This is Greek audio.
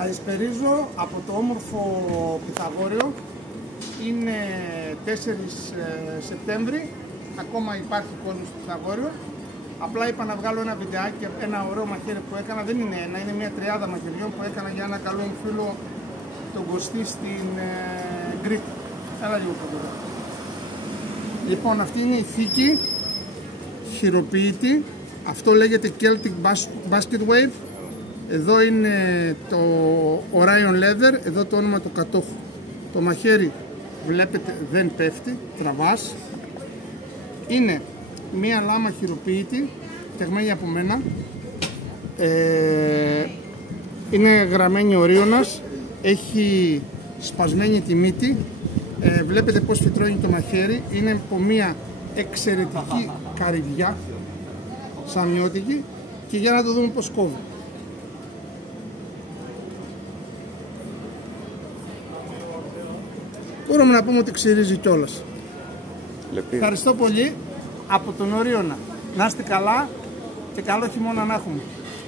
Καλησπερίζω από το όμορφο Πυθαγόριο. Είναι 4 Σεπτέμβρη, ακόμα υπάρχει κόσμος στο Πυθαγόριο. Απλά είπα να βγάλω ένα βιντεάκι, ένα ωραίο μαχαίρι που έκανα. Δεν είναι ένα, είναι μια τριάδα μαχαιριών που έκανα για ένα καλό μου φίλο, τον Κωστή στην Κρήτη. Έλα λίγο από εδώ. Λοιπόν, αυτή είναι η θήκη, χειροποίητη. Αυτό λέγεται Celtic Basket Wave. Εδώ είναι το Orion Leather, εδώ το όνομα του κατόχου. Το μαχαίρι βλέπετε δεν πέφτει, τραβάς. Είναι μία λάμα χειροποίητη, φτιαγμένη από μένα. Είναι γραμμένη Ορίωνας, έχει σπασμένη τη μύτη. Βλέπετε πως φυτρώνει το μαχαίρι, είναι από μία εξαιρετική καρυδιά, σαμιώτικη, και για να το δούμε πως κόβει. Μπορούμε να πούμε ότι ξυρίζει κιόλας. Ευχαριστώ πολύ από τον Ορίωνα. Να είστε καλά και καλό χειμώνα να έχουμε.